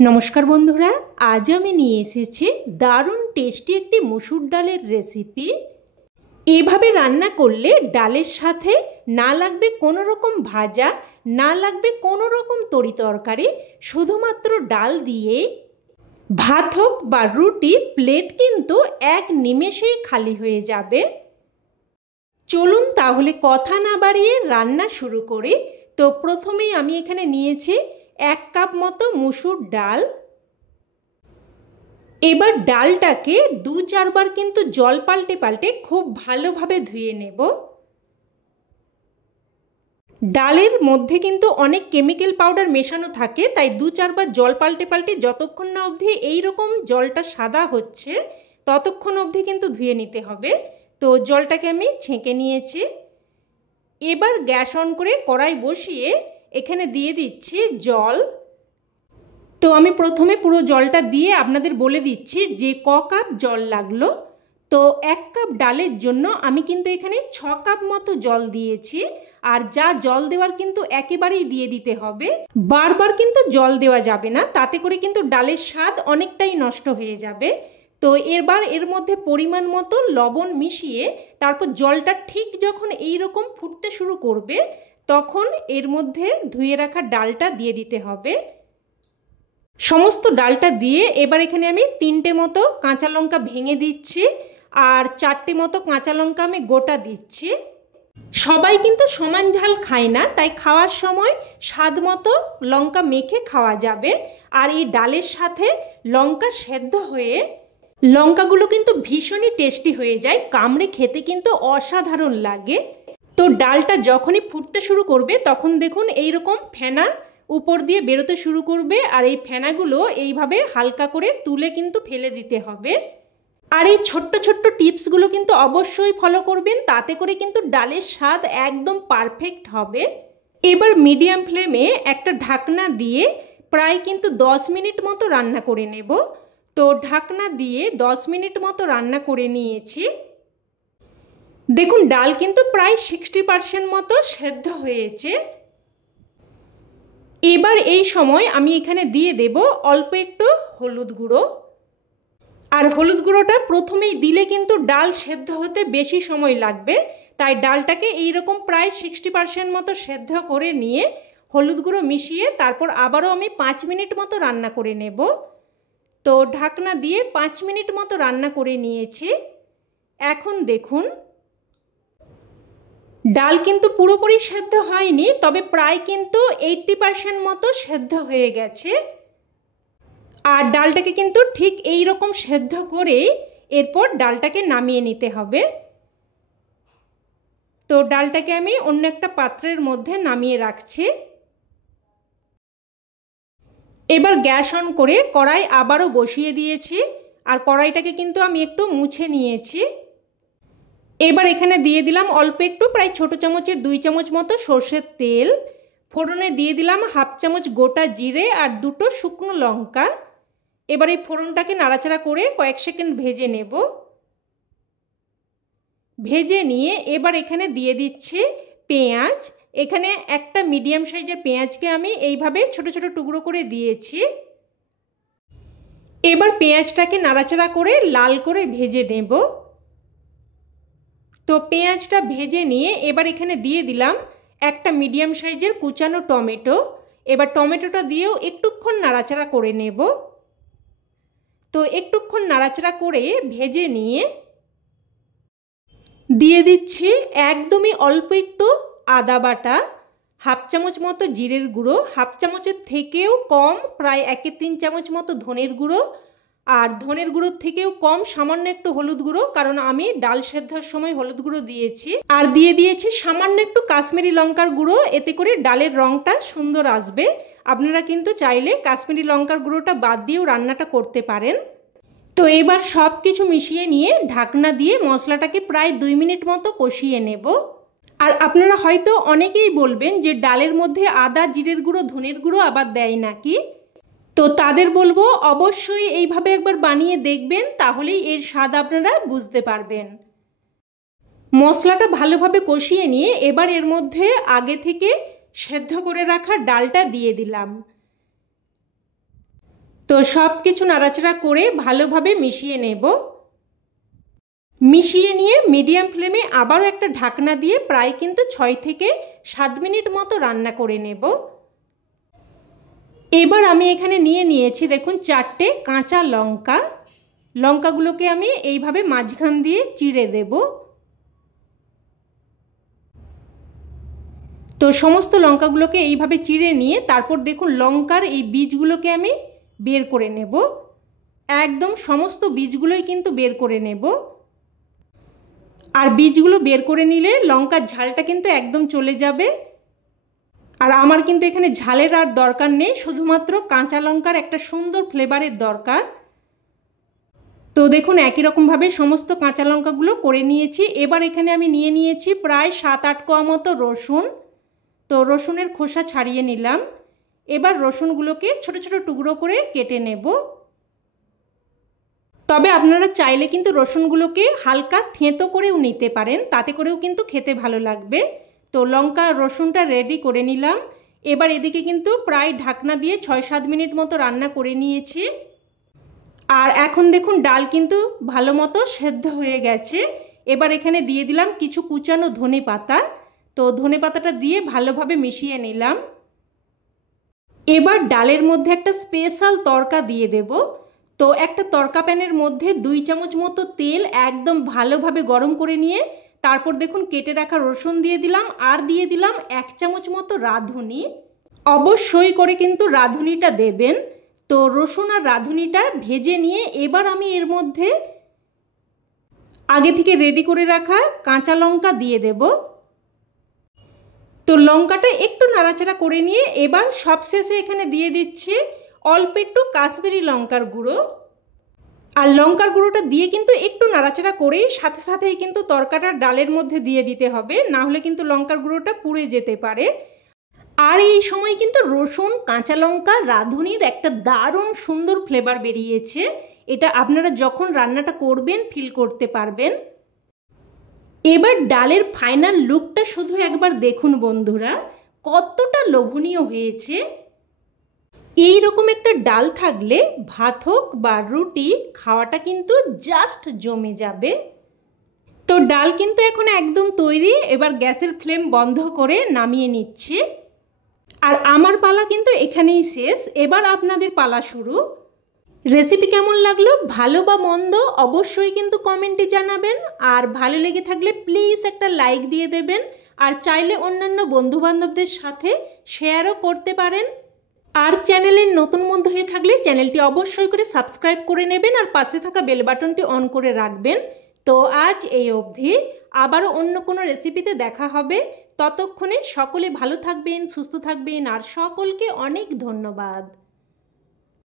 নমস্কার বন্ধুরা, আজ আমি নিয়ে এসেছি দারুণ টেস্টি একটি মসুর ডালের রেসিপি। এভাবে রান্না করলে ডালের সাথে না লাগবে কোনো রকম ভাজা, না লাগবে কোনো রকম তরি তরকারি, শুধুমাত্র ডাল দিয়ে ভাত হোক বা রুটি প্লেট কিন্তু এক নিমেষেই খালি হয়ে যাবে। চলুন তাহলে কথা না বাড়িয়ে রান্না শুরু করি। তো প্রথমেই আমি এখানে নিয়েছি 1 কাপ মতো মসুর ডাল। এবার ডালটাকে 2-4 বার কিন্তু জল পাল্টে পাল্টে খুব ভালোভাবে ধুয়ে নেব। ডালের মধ্যে কিন্তু অনেক কেমিক্যাল পাউডার মেশানো থাকে, তাই 2-4 বার জল পাল্টে পাল্টে যতক্ষণ না অবধি এইরকম জলটা সাদা হচ্ছে ততক্ষণ অবধি কিন্তু ধুয়ে নিতে হবে। তো জলটাকে আমি ছেঁকে নিয়েছি। এবার গ্যাস অন করে কড়াই বসিয়ে এখানে দিয়ে দিচ্ছি জল। তো আমি প্রথমে পুরো জলটা দিয়ে আপনাদের বলে দিচ্ছি যে ক কাপ জল লাগলো। তো 1 কাপ ডালের জন্য আমি কিন্তু এখানে 6 কাপ মতো জল দিয়েছি। আর যা জল দেওয়ার কিন্তু একেবারেই দিয়ে দিতে হবে, বারবার কিন্তু জল দেওয়া যাবে না, তাতে করে কিন্তু ডালের স্বাদ অনেকটাই নষ্ট হয়ে যাবে। তো এবার এর মধ্যে পরিমাণ মতো লবণ মিশিয়ে তারপর জলটা ঠিক যখন এইরকম ফুটতে শুরু করবে তখন এর মধ্যে ধুয়ে রাখা ডালটা দিয়ে দিতে হবে। সমস্ত ডালটা দিয়ে এবার এখানে আমি 3টে মতো কাঁচা লঙ্কা ভেঙে দিচ্ছি আর 4টে মতো কাঁচা লঙ্কা আমি গোটা দিচ্ছি। সবাই কিন্তু সমান ঝাল খায় না, তাই খাওয়ার সময় স্বাদ মতো লঙ্কা মেখে খাওয়া যাবে। আর এই ডালের সাথে লঙ্কা সেদ্ধ হয়ে লঙ্কাগুলো কিন্তু ভীষণই টেস্টি হয়ে যায়, কামড়ে খেতে কিন্তু অসাধারণ লাগে। তো ডালটা যখনই ফুটতে শুরু করবে তখন দেখুন এইরকম ফেনা উপর দিয়ে বেরোতে শুরু করবে, আর এই ফেনাগুলো এইভাবে হালকা করে তুলে কিন্তু ফেলে দিতে হবে। আর এই ছোট্ট ছোট্ট টিপসগুলো কিন্তু অবশ্যই ফলো করবেন, তাতে করে কিন্তু ডালের স্বাদ একদম পারফেক্ট হবে। এবার মিডিয়াম ফ্লেমে একটা ঢাকনা দিয়ে প্রায় কিন্তু 10 মিনিট মতো রান্না করে নেব। তো ঢাকনা দিয়ে 10 মিনিট মতো রান্না করে নিয়েছি। দেখুন ডাল কিন্তু প্রায় 60% মতো সেদ্ধ হয়েছে। এবার এই সময় আমি এখানে দিয়ে দেব অল্প একটু হলুদ গুঁড়ো। আর হলুদ গুঁড়োটা প্রথমেই দিলে কিন্তু ডাল সেদ্ধ হতে বেশি সময় লাগবে, তাই ডালটাকে এইরকম প্রায় 60% মতো সেদ্ধ করে নিয়ে হলুদ গুঁড়ো মিশিয়ে তারপর আবারও আমি 5 মিনিট মতো রান্না করে নেব। তো ঢাকনা দিয়ে 5 মিনিট মতো রান্না করে নিয়েছি। এখন দেখুন ডাল কিন্তু পুরোপুরি সেদ্ধ হয়নি, তবে প্রায় কিন্তু 80% মতো সেদ্ধ হয়ে গেছে। আর ডালটাকে কিন্তু ঠিক এই রকম সেদ্ধ করে এরপর ডালটাকে নামিয়ে নিতে হবে। তো ডালটাকে আমি অন্য একটা পাত্রের মধ্যে নামিয়ে রাখছি। এবার গ্যাস অন করে কড়াই আবারও বসিয়ে দিয়েছি, আর কড়াইটাকে কিন্তু আমি একটু মুছে নিয়েছি। এবার এখানে দিয়ে দিলাম অল্প একটু প্রায় ছোট চামচের 2 চামচ মতো সর্ষের তেল। ফোড়নে দিয়ে দিলাম 1/2 চামচ গোটা জিরে আর 2টো শুকনো লঙ্কা। এবার এই ফোড়নটাকে নাড়াচাড়া করে কয়েক সেকেন্ড ভেজে নেব। ভেজে নিয়ে এবার এখানে দিয়ে দিচ্ছি পেঁয়াজ। এখানে একটা মিডিয়াম সাইজের পেঁয়াজকে আমি এইভাবে ছোট ছোট টুকরো করে দিয়েছি। এবার পেঁয়াজটাকে নাড়াচাড়া করে লাল করে ভেজে নেব। তো পেঁয়াজটা ভেজে নিয়ে এবার এখানে দিয়ে দিলাম একটা মিডিয়াম সাইজের কুচানো টমেটো। এবার টমেটোটা দিয়েও একটুক্ষণ নাড়াচাড়া করে নেব। তো একটুক্ষণ নাড়াচাড়া করে ভেজে নিয়ে দিয়ে দিচ্ছি একদমই অল্প একটু আদা বাটা, 1/2 চামচ মতো জিরের গুঁড়ো, 1/2 চামচের থেকেও কম প্রায় 1/3 চামচ মতো ধনের গুঁড়ো, আর ধনের গুঁড়োর থেকেও কম সামান্য একটু হলুদ গুঁড়ো, কারণ আমি ডাল সেদ্ধর সময় হলুদ গুঁড়ো দিয়েছি। আর দিয়ে দিয়েছি সামান্য একটু কাশ্মীরি লঙ্কার গুঁড়ো, এতে করে ডালের রঙটা সুন্দর আসবে। আপনারা কিন্তু চাইলে কাশ্মীরি লঙ্কার গুঁড়োটা বাদ দিয়েও রান্নাটা করতে পারেন। তো এবার সব কিছু মিশিয়ে নিয়ে ঢাকনা দিয়ে মশলাটাকে প্রায় 2 মিনিট মতো কষিয়ে নেব। আর আপনারা হয়তো অনেকেই বলবেন যে ডালের মধ্যে আদা, জিরের গুঁড়ো, ধনের গুঁড়ো আবার দেয় নাকি। তো তাদের বলবো অবশ্যই এইভাবে একবার বানিয়ে দেখবেন, তাহলেই এর স্বাদ আপনারা বুঝতে পারবেন। মশলাটা ভালোভাবে কষিয়ে নিয়ে এবার এর মধ্যে আগে থেকে সেদ্ধ করে রাখা ডালটা দিয়ে দিলাম। তো সব কিছু নাড়াচাড়া করে ভালোভাবে মিশিয়ে নেব। মিশিয়ে নিয়ে মিডিয়াম ফ্লেমে আবারও একটা ঢাকনা দিয়ে প্রায় কিন্তু 6 থেকে 7 মিনিট মতো রান্না করে নেব। এবার আমি এখানে নিয়েছি দেখুন 4টে কাঁচা লঙ্কা। লঙ্কাগুলোকে আমি এইভাবে মাঝখান দিয়ে চিড়ে দেব। তো সমস্ত লঙ্কাগুলোকে এইভাবে চিড়ে নিয়ে তারপর দেখুন লঙ্কার এই বীজগুলোকে আমি বের করে নেব। একদম সমস্ত বীজগুলোই কিন্তু বের করে নেব। আর বীজগুলো বের করে নিলে লঙ্কার ঝালটা কিন্তু একদম চলে যাবে। আর আমার কিন্তু এখানে ঝালের আর দরকার নেই, শুধুমাত্র কাঁচা লঙ্কার একটা সুন্দর ফ্লেভারের দরকার। তো দেখুন একই রকমভাবে সমস্ত কাঁচা লঙ্কাগুলো করে নিয়েছি। এবার এখানে আমি নিয়েছি প্রায় 7-8 কোয়া মতো রসুন। তো রসুনের খোসা ছাড়িয়ে নিলাম। এবার রসুনগুলোকে ছোট ছোট টুকরো করে কেটে নেব। তবে আপনারা চাইলে কিন্তু রসুনগুলোকে হালকা থেঁতো করেও নিতে পারেন, তাতে করেও কিন্তু খেতে ভালো লাগবে। তো লঙ্কা রসুনটা রেডি করে নিলাম। এবার এদিকে কিন্তু প্রায় ঢাকনা দিয়ে 6-7 মিনিট মতো রান্না করে নিয়েছি। আর এখন দেখুন ডাল কিন্তু ভালো মতো সেদ্ধ হয়ে গেছে। এবার এখানে দিয়ে দিলাম কিছু কুচানো ধনেপাতা। তো ধনেপাতাটা দিয়ে ভালোভাবে মিশিয়ে নিলাম। এবার ডালের মধ্যে একটা স্পেশাল তড়কা দিয়ে দেব। তো একটা তড়কা প্যানের মধ্যে 2 চামচ মতো তেল একদম ভালোভাবে গরম করে নিয়ে তারপর দেখুন কেটে রাখা রসুন দিয়ে দিলাম আর দিয়ে দিলাম 1 চামচ মতো রাঁধুনি। অবশ্যই করে কিন্তু রাঁধুনিটা দেবেন। তো রসুন আর রাঁধুনিটা ভেজে নিয়ে এবার আমি এর মধ্যে আগে থেকে রেডি করে রাখা কাঁচা লঙ্কা দিয়ে দেব। তো লঙ্কাটা একটু নাড়াচাড়া করে নিয়ে এবার সবশেষে এখানে দিয়ে দিচ্ছি অল্প একটু কাশ্মীরি লঙ্কার গুঁড়ো। আর লঙ্কার গুঁড়োটা দিয়ে কিন্তু একটু নাড়াচাড়া করে সাথে সাথেই কিন্তু তরকাটা ডালের মধ্যে দিয়ে দিতে হবে, না হলে কিন্তু লঙ্কার গুঁড়োটা পুড়ে যেতে পারে। আর এই সময় কিন্তু রসুন কাঁচা লঙ্কা রাঁধুনির একটা দারুণ সুন্দর ফ্লেভার বেরিয়েছে। এটা আপনারা যখন রান্নাটা করবেন ফিল করতে পারবেন। এবার ডালের ফাইনাল লুকটা শুধু একবার দেখুন বন্ধুরা, কতটা লোভনীয় হয়েছে। এই রকম একটা ডাল থাকলে ভাত হোক বা রুটি খাওয়াটা কিন্তু জাস্ট জমে যাবে। তো ডাল কিন্তু এখন একদম তৈরি। এবার গ্যাসের ফ্লেম বন্ধ করে নামিয়ে নিচ্ছি। আর আমার পালা কিন্তু এখানেই শেষ, এবার আপনাদের পালা শুরু। রেসিপি কেমন লাগলো, ভালো বা মন্দ অবশ্যই কিন্তু কমেন্টে জানাবেন। আর ভালো লেগে থাকলে প্লিজ একটা লাইক দিয়ে দেবেন। আর চাইলে অন্যান্য বন্ধুবান্ধবদের সাথে শেয়ারও করতে পারেন। আর চ্যানেলের নতুন বন্ধু হয়ে থাকলে চ্যানেলটি অবশ্যই করে সাবস্ক্রাইব করে নেবেন আর পাশে থাকা বেল বাটনটি অন করে রাখবেন। তো আজ এই অবধি, আবারও অন্য কোনো রেসিপিতে দেখা হবে। ততক্ষণে সকলে ভালো থাকবেন, সুস্থ থাকবেন আর সকলকে অনেক ধন্যবাদ।